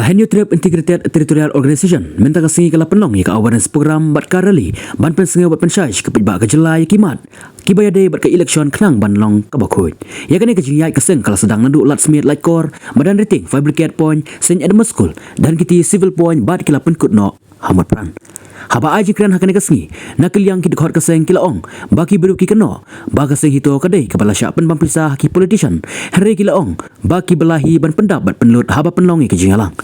Henyo Trip Integrated Territorial Organization minta kasingi kala penong ya ka awareness program bat karali ban pensenga bat pensai kapit ba ka jelai kimat kibaya day bat ka election kenang ban long ka bakoi ya kani ka jingyai kaseng kala sedang nandu lat smith light core badan rating fabricate point St Edmund School dan kiti civil point bat kila penkut no hamad pran haba aji kran hakane kasingi nakil yang kid khot kaseng kila ong baki beru ki keno ba kaseng hito kadai kepala syapen bampisa ki politician hari kila ong baki belahi ban pendapat penlut haba penlongi ki jingalang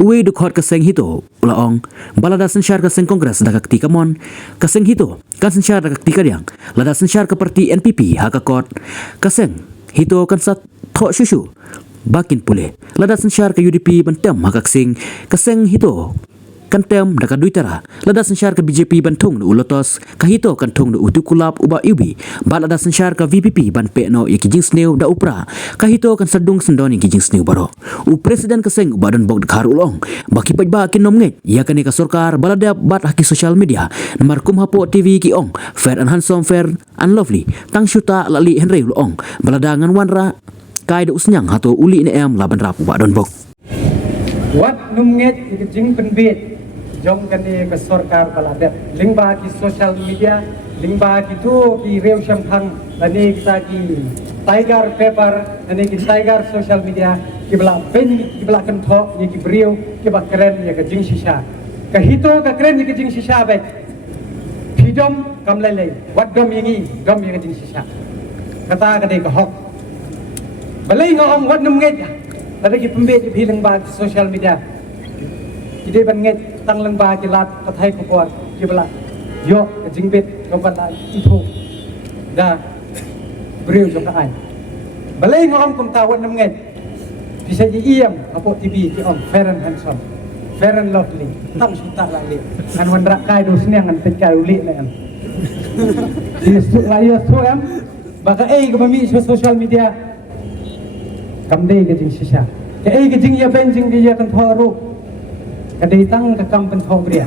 uwe du khot kaseng hito ula ong balada sensyar kaseng kongres da kakti kamon kaseng hito kan sensyar da kakti karyang lada sensyar ke parti NPP haka kot kaseng hito kan sat tho shushu bakin pule lada sensyar ke UDP bantam haka kaseng hito kantem daka duitara lada sensyar ke BJP bantung nu ulotos kahito kantung nu utukulap uba ubi balada sensyar ke VPP ban pekno yaki jing sneu da upra kahito kan sadung sendoni ki jing sneu baro u presiden keseng badan bog dekhar ulong baki pajba kinom nget ya kani ka sorkar balada bat haki social media namar kum hapo TV ki ong fair and handsome fair and lovely tang syuta lali henry ulong balada ngan wanra kai da usnyang hato uli ne em laban rap uba don bog wat numnget ki jing penbit jom kani ke sorkar baladet lingba ki social media lingba ki tu ki rew shampang ani kita ki tiger paper ani ki tiger social media ki bala ben ki bala kan tho ni ki brew ki ba keren ya ke jing shisha ka hito ka keren ni ki jing shisha ba phidom kamlele wat dom yingi dom ya ke jing shisha kata ka de ka hok balai ngom wat numnget ada ki pembet ki lingba ki social media jadi banget tang lengba kilat katai kuat kibla yo jingbet kapan itu dah beriu jongka ai balai ngom kum tawat namnget bisa diam apa TV ki om fair and handsome fair and lovely tam suta lali an wandra kai do senang an tekai uli le am di su layo su am baka ko mami social media kamde ke jing shisha ke ke jing ya ben jing dia kan thoru kadai tang ke kam pen thong bria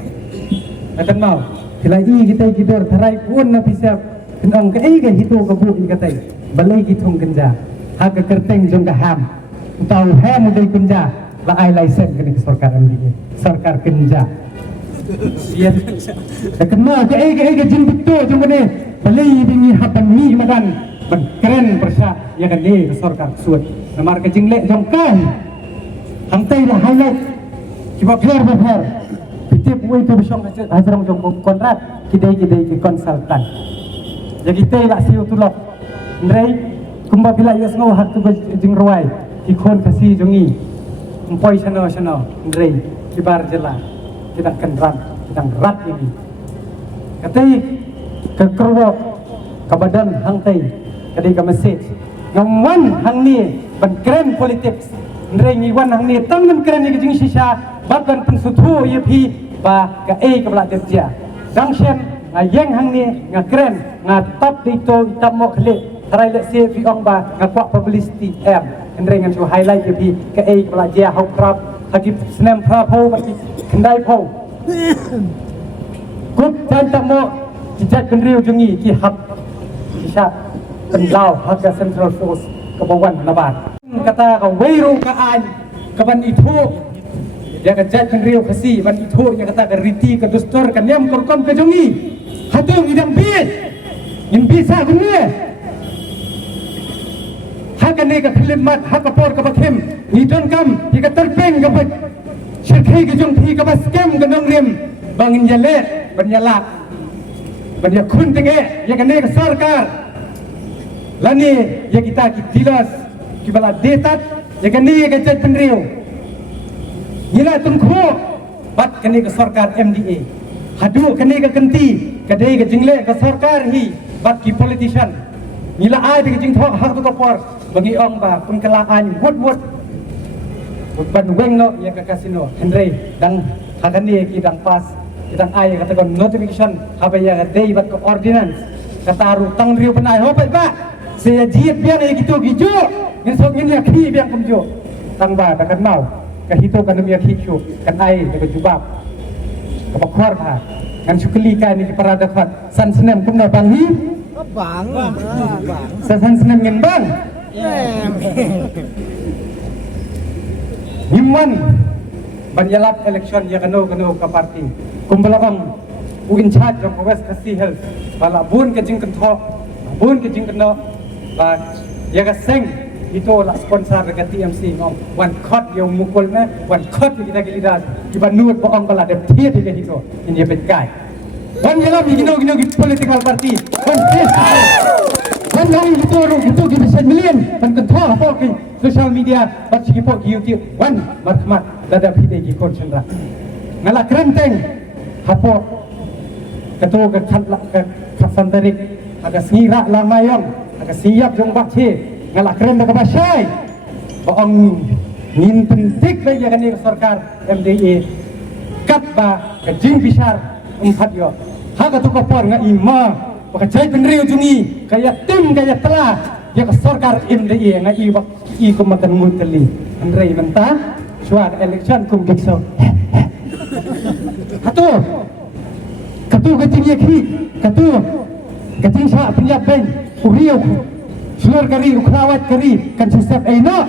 akan mau kelai kita kidor tharai pun na pisap kenong ke hitu ke bu katai balai ki thong kenja ha ke kerteng jong ka ham tau ham dei kenja la ai license ke sarkar amdi sarkar kenja sia akan mau ke jing betul jong ne balai dingi hapan mi madan ban keren persa ya kan ni sarkar suat namar ke jing le jong kan hang tai la highlight Kiba fair pitip wei tu bisong hajarong jong kontrak kidai ki konsultan jadi tei la siu tu lok ndrei kumba bila yes ngo hak tu jing ruai ki kon kasi jongi empoi sano ndrei kibar jela kita kenran kita rat ini katai ke kerwo ke badan hang tei kadai ke message ngomwan hang ni ban keren politik ndrei ngiwan hang ni tam nem keren ni jing shisha badan pensutu yepi ba ka kepala derja dangshen ngayeng hang ni ngakren ngatap dito itamo khle tarai le se fi ong ba ngakwa publicity emendre ngan su highlight yepi ka kepala dia hau prap hagi snem prap ho ba kendai pho kup tan tamo jijat kendriu jungi ki hab kisah penlau haga central force kebawan nabat kata ka weiru ka an kaban itu ya kejat kan riau kasi ban itu yang kata ke riti ke dustor kan yang korkom ke jongi hatung idang bit in bisa gunne hakan ne ka khilimat hakapor ka bakhim nidon kam ki ka terpeng ka bat shirkhai ke jong thi ka bas kem ka nong rim bangin jale ban yalak ban ya khun tenge ya kan ne ka sarkar lani ya kita ki dilas ki bala detat ya kan ne ka jat kan riau Nila tungku bat kini ke sarkar MDA hadu kini ke kenti kadai ke jingle ke sarkar hi bat ki politician nila ai ke jing thok hak to por bagi ong ba pun kelaan wot ban weng no ya ke kasino henry dang hakani ki dang pas dang ai kata kon notification apa ya dei bat ke ordinance kataru tang riu penai ho ba saya jiet biang ya gitu ngin sok ngin ya ki biang kumjo tang ba takan mau kahito kan namia kichu kan ai ke jubab ke bakhor tha kan sukli ka ni para dapat san senem kumna banghi bang san senem ngin bang Himman Banyalat election ya kano ke parti. Kumbalong in charge of West Kasi Health. Bala bun ke jing kentok, bun ke jing kenok. Ba ya ka seng itu lah sponsor dekat TMC ngom. Wan kot yang mukul na, wan kot kita giliran. Kita nuat bohong bala de dia dia itu. Iniเป็นกาย Wan jalan gino political party. Wan Wan long itu kita semilian. Wan kentok apa ke social media. Wan sikipok YouTube. Wan marhamat dada pide gi konsentra. Ngala kerenteng. Hapo ketua ke khasan tarik aga singira lamayong aga siap jong bakhe ngala keren da kabashay boong ngin pentik ba ya kani sarkar MDA kat ba ka jing bisar umpat yo haga tu kapor nga ima baka jay penriyo jungi kaya tim kaya telah ya ka sarkar MDA nga i ko makan mutali andrei menta suara election kum gikso hatu katu kacing yakhi katu kacing sa penyap ben uriu seluar kari ukrawat kari kan sistem aina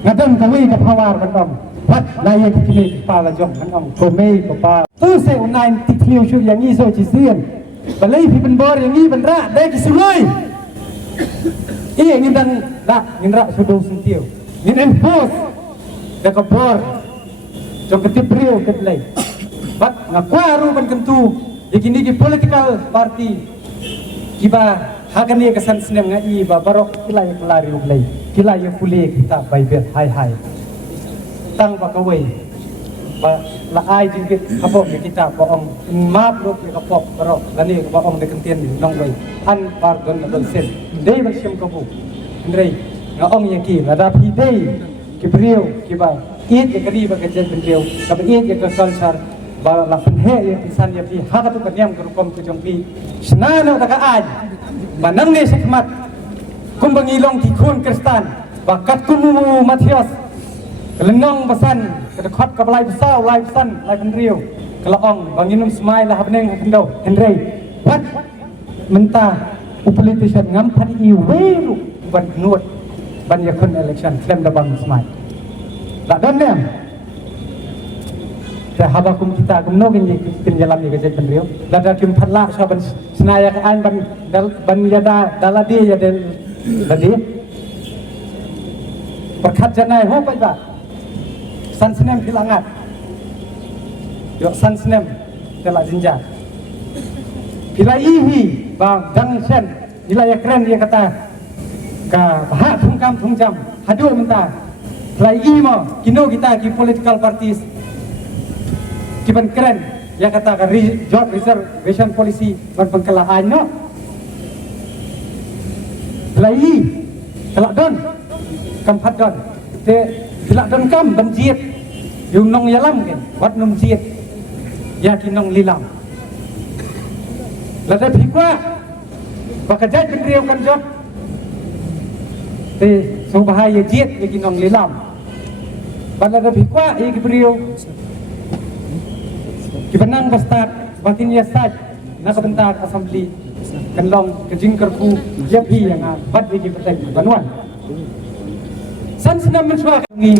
ngadam kawai ka pawar kan wat layak kini pala jong kan komei papa tu se unain tikliu shu yang ni so cisian balai pi penbor yang ni benra dai kisulai ngin dan ngin ra sudo sentiu ngin enforce da kabor jong ketipriu ketlai bat ngakwaru ban kentu yakini ki political party kiba hagan ye kesan senem ngai ba barok kila ye kelari ublai kila ye pule kita baibet hai tang ba kawai ba la ai jingit kapok ye kita boong map rok ye kapok barok lani boong de kentien nong wai an pardon na sen dei ba sim kabu ndrei ngaong ye ki la da pi dei ki brio kiba it ye kadi ba kejen brio ka it ye kesal ba la penhe ye pisan ye pi hakatu kanyam kerukom ke jongpi senana ta ka aj manang ne sekmat kumbangilong tikun kristan bakat kumu Matias kelenong pesan kedekot ke balai besar lai pesan lai penriu kelaong banginum semai lah beneng hendau hendrei wat mentah politician ngampan i welu ban nuat ban yakun election klem da bang semai la dan neแต่หากคุมkitaคุมโนกินยี่กินยาลามยี่ก็จะเป็นเรื่องแล้วได้คิมพัดละชอบเป็นสนายกอันบันยาดาดาลาดียาเดลลาดีประคัดจะนายหัวไปบ้าสันสเนมพิลังัดยกสันสเนมเจลาจินจาพิลาอีฮีบางดังเช่นพิลายกเรนยี่กตากะหาทุ่งกำทุ่งจำฮัดดูมันตาพิลาอีมากินโนkita ki political parties kiban keren yang kata job reservation policy ban pengkelaan no lai kelak don kampat don te kelak don kam banjir yung nong yalam kan wat nong jiet ya kinong lilam lada phikwa bakajat bendriu kan job te so bahaya jiet ya kinong lilam ban lada phikwa ya bendriu Kibanang bastard batin ya saj nak bentar assembly kenlong kejing kerku yapi yang bat bagi petek banuan san senam mensua ni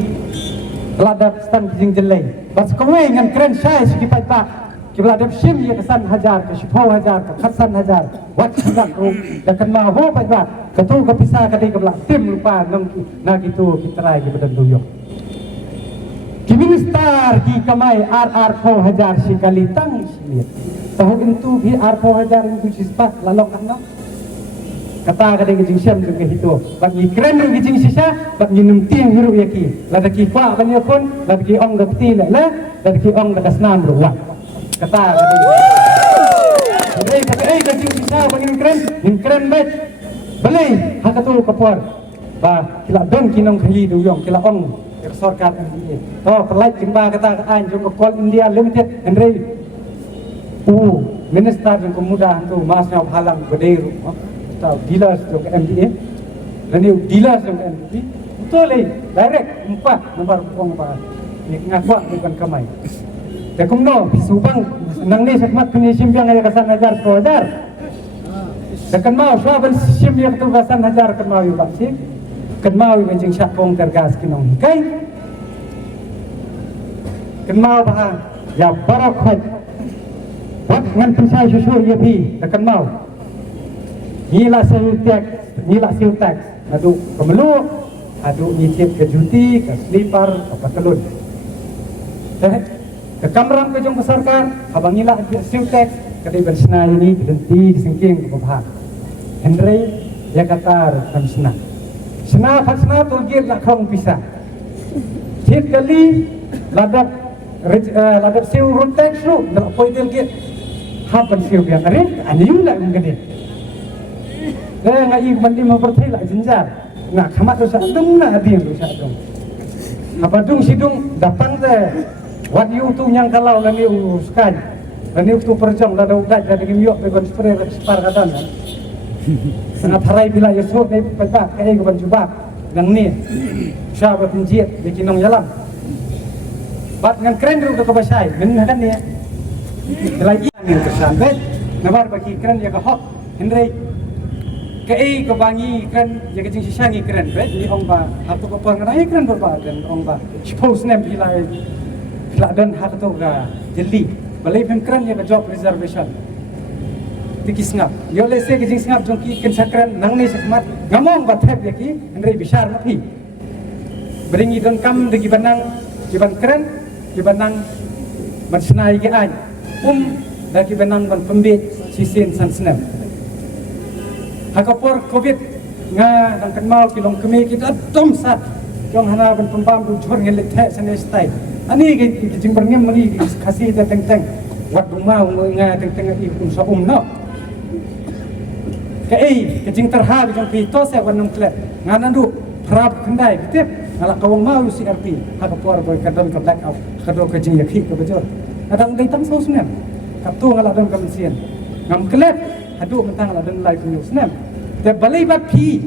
ladap stan kejing jelai bas kowe ngan keren sai sekipai pak kibaladap sim ya kesan hajar ke 10 hajar ke khasan hajar wat sangat ru dan kan ma ho pai pak ketu kepisah kadai kebelak tim lupa nang nak itu kita lagi badan duyok Minister ki kamai RR 4,000 sekali tang silit. Tahu itu bi RR 4,000 itu sispak lalok ano. Kata kada gijing siam ke itu. Bagi keren gijing sisa, bagi numtiang hiru yaki. Lada ki kwa ban yakon, lada ki ong gapti la, lada ki ong da snam ruwa. Kata kada. Dei pakai gijing sisa bagi keren bet. Balai hakatu kapor. Ba kila don kinong kali duyong kila ong sarkar MDA. Oh, pelaj jengba kata an jong Coal India Limited Henry. Minister jong kemudahan tu masnya halang gede ru. Tahu dealers jong MDA. Dan ni dealers jong MDA. Betul le, direct 4 nomor pong ba. Ni ngakwa bukan kamai. Te kumno pisubang nang ni sakmat kini simbiang ay kasan hajar ko hajar. Dekan mau saban simbiang tu kasan hajar kan mau ba sih. Kan mau yang jeng syakong tergas kinong hikai kenal bah ya barakhat wat ngan pensai susu ya pi kenal nila siltek adu kemelu adu nyicip ke juti ke slipper apa telun ke kamram ke jong besarkan abang nila siltek kadai bersena ini berhenti disengking ke bawah Henry ya kata kam sena fasna tulgir la khong pisah Hit kali ladap siu runtek su dalam poitel ke hapan siu biang kare aniu la mengene ngai mandi mempertai la jinjar nak khamat dosa dung na diam dosa dung apa dung sidung dapan te wat yu tu yang kalau lani uskan lani tu perjong la dau dak dari miok be kon spray spar kadan sangat harai bila yusuk ni petak kai ko ban jubak nang ni siapa penjiat bikin nong jalan bat ngan keren dulu ke basai men kan ni lagi angin kesan bet nabar bagi keren ya ke hot Henry ke bangi keren ya ke jing sisangi keren bet ni ong ba hatu ko por ngai keren berba dan ong ba suppose nem hilai dan hatu ga jeli balai pem keren ya ke job reservation tikis ngap yo lese ke jing ngap jongki ken sakran nang ni sakmat ngamong ba thep ya ki Henry bisar napi beringi don kam degi banang kiban keren kibanang bersenai ke ai dan kibanang ban pembit sisin san senam hakapor covid nga dan kenal kilong kemi kita dom sat jong hana ban pembam du jor ngel the sane stai ani ke jing berngem mani kasih te teng teng wat rumah nga teng teng i pun sa no ke jing terhad jong pi to se wanung kle nganan du prab kendai ketep ala kawang mau si RP hak por boy kadon ka black out kado ka jing yakhi ka bajor kadang dai tam so snem kap tu ngala don kam sien ngam klet hadu mentang ala don live news snem te balai bat pi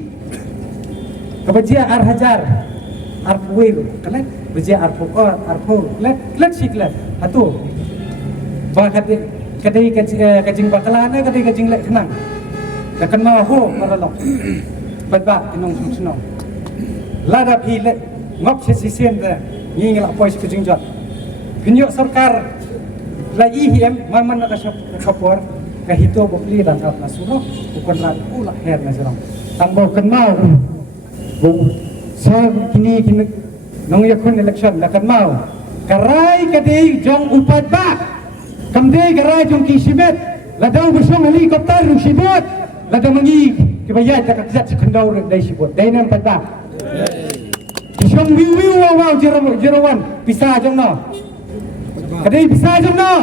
ka bajia ar hajar ar puil klet bajia ar pokor ar pol klet si klet hatu ba kadai ka jing bakalana kadai ka jing lek kenang ka kenal ho maralok ba kinong sunong lada pi le ngop sesisen de ngi ngala pois ke jingjot pinyo sarkar la ihiem maman ka kapor ka hito bokli dan ap nasuro bukan rat ula her na jerong tambo kenal bu sa kini nong yakun election la kenal karai kadei jong upat ba kamdei karai jong kisibet la dau besong helikopter rusibot la dau mangi kibaya tak kat sekendau dai sibot dai nam pada Jom wiu wow jerawan bisa jom no. Kadai bisa jom no.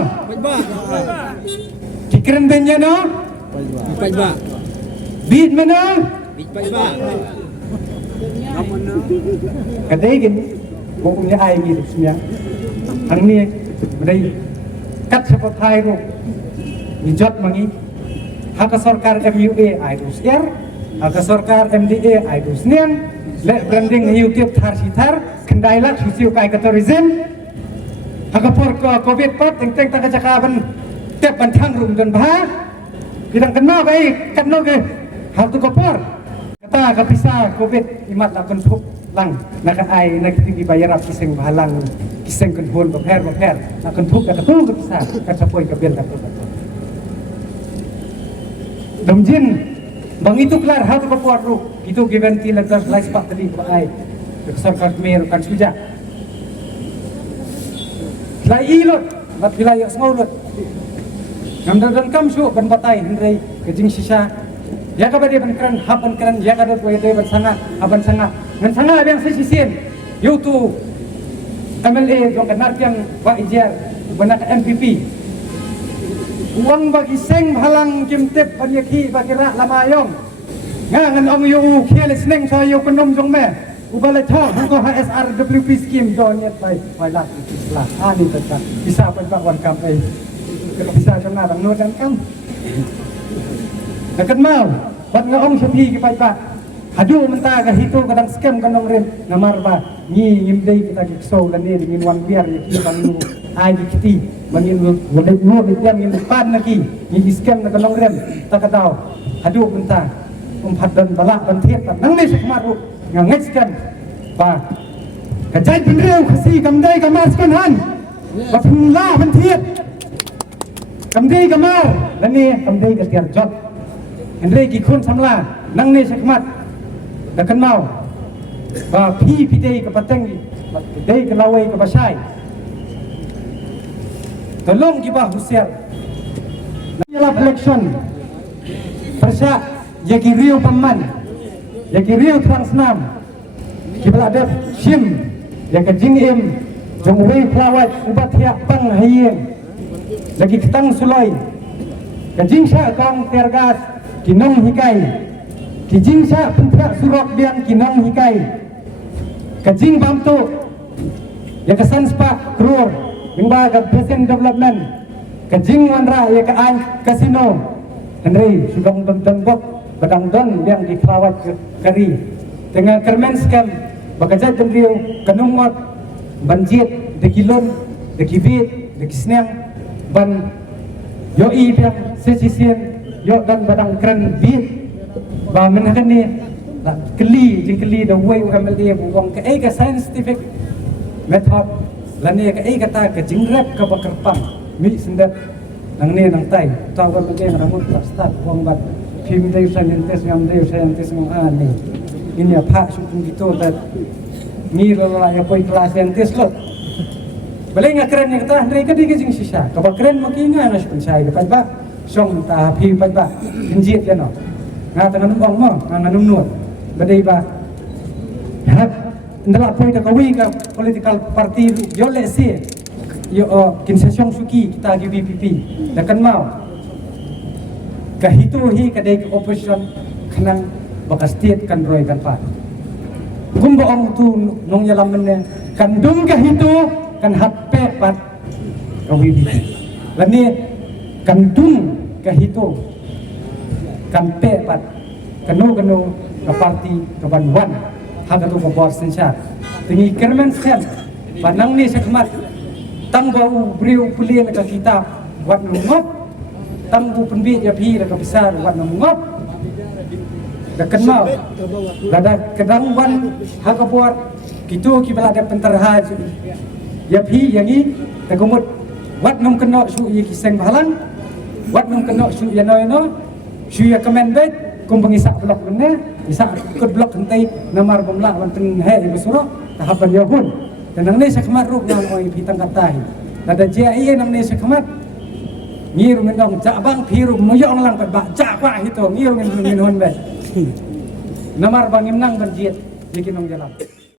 Kikeren benya no. Beat mana? Kadai gini, bukunya ai gitu semua. Hang ni, kadai kat sepat hai ru. Nijot mangi. Hak sarkar MUA ai dus er, hak sarkar MDA ai dus nian. Le branding YouTube thar sitar kendai lak susiu kai tourism hakapor ko covid pat teng teng tak jakaban tep bantang rum dan bah bidang kenal kai kenal ke hal tu kopor kata kapisa covid imat lakon thuk lang nak ai nak tinggi bayar kiseng bahalang kiseng kun hon baper nakon thuk ka tu kapisa ka sapoi ka bel ka tu domjin bang itu kelar hal tu kopor ru itu giganti letas lai sepak tadi ai sarkar mer kan suja lai ilot lat wilayah semaulut ngamdan kam su ban batai Henry kejing sisa ya ka bade ban kran haban kran ya ka dot wede ban sanga haban sanga ngan sanga yang sisien you tu MLA jong kanar yang wa ijar banak MPP uang bagi seng halang kimtep panyaki bagi rak lamayong ngan om yu khele sneng sa yu konom jong me ubale tho ko HSR WP scheme do net pai lak islah ani ta bisa pa wan kam ai bisa jong na dang no dan kam dekat mau bat nga om sepi ki pai pa hadu menta ka hito kadang scam kanong ren ngamar ba ni ngimdei kita ki so lan ni ngin wan biar ya ki bang nu ai di kiti mangin wala no biar ngin pan na ki ni scam na kanong ren ta ka daw hadu menta umpat dan balak dan tiap nang ni sekmaru ngangetskan ba kajai pinreu khasi kamdai kamas kan han ว่าพึงล่าพันเทียดกำดีกำมาและนี่กำดีกับเตียนจดเห็นได้กี่คนสำลานั่งในสักมัดแต่กันเมาว่าพี่เดย์กับปะเต็งเดย์กับลาเวกับปะชัยแต่ลงกี่บ่าฮุเซียนี่ละ election ประชาอยากเรียวปัมมันอยากเรียวทรานส์นามกี่บ่าเดฟชิมอยากจิงเอ็มจงเวพลาวดอุบัติเหตุปังเฮียงอยากตั้งสุลอยกับจิงชากองเทอร์กาสกินงฮิไกกิจิงชาพุทธสุรกเดียนกินงฮิไกกับจิงบามโตอยากสันสปาครัวยังบ้ากับเพรสเซนต์เดเวล็อปเมนต์กับจิงวันราอยากอันคาสิโนเฮนรี่สุดงดงบกบัดงดอนเลี้ยงdi Kelawat Kari dengan kermen scam bagajat pendriu kanungot banjit de kilon de kibit de kisneng ban yo i piang sesisien yo dan badang keren bit ba menakan ni la keli jing keli the way UMLA buang ke ka scientific method la ni ka kata ke jing rap ka bakerpang mi sendat nang ni nang tai tahu kan mungkin ramun tak start buang bat phim deu scientist ngam deu scientist ngam ani ini apa syukur gitu dat ni la ya poi kelas scientist lot balai nga keren yang kata dari kadi ke jing sisa ka ba keren makinga na pensai dapat ba song ta phim pat ba injit ya no nga tangan ong mo nga num nuot badai ba hat ndala poi ta kawi ka political party yo le si yo kinsesong suki kita gi BPP da kan mau kahito hi kadai ke opposition kanang baka state kan roy kan pa gumbo ong tu nong yalam men kan dung kahito kan happe pat kawi BPP lani kan dung kahito kan pe pat kanu ke parti ke banwan haga tu ko bor sensa tingi kermen khem panang ni sekmat tang bau briu pulien ke kitab wat ngop tang bu penbi ya pi ke besar wat ngop da kenal lada kedang wan haga buat kitu ki balada penterha ya pi yang ni ta gumut wat nom keno su ye kiseng balang wat nom keno su ya no su ya komen bet kum pengisak blok ne isak ikut blok hentai namar bumla wan pen he besuro tahapan yahun dan nang ni sakmat ruk nang oi pitang katai lada jia iya nang ni sakmat ngiru ngendong jabang piru moyong lang pat ba jaba hito ngiru ngendong bet namar bangim nang berjiat bikin nong jalan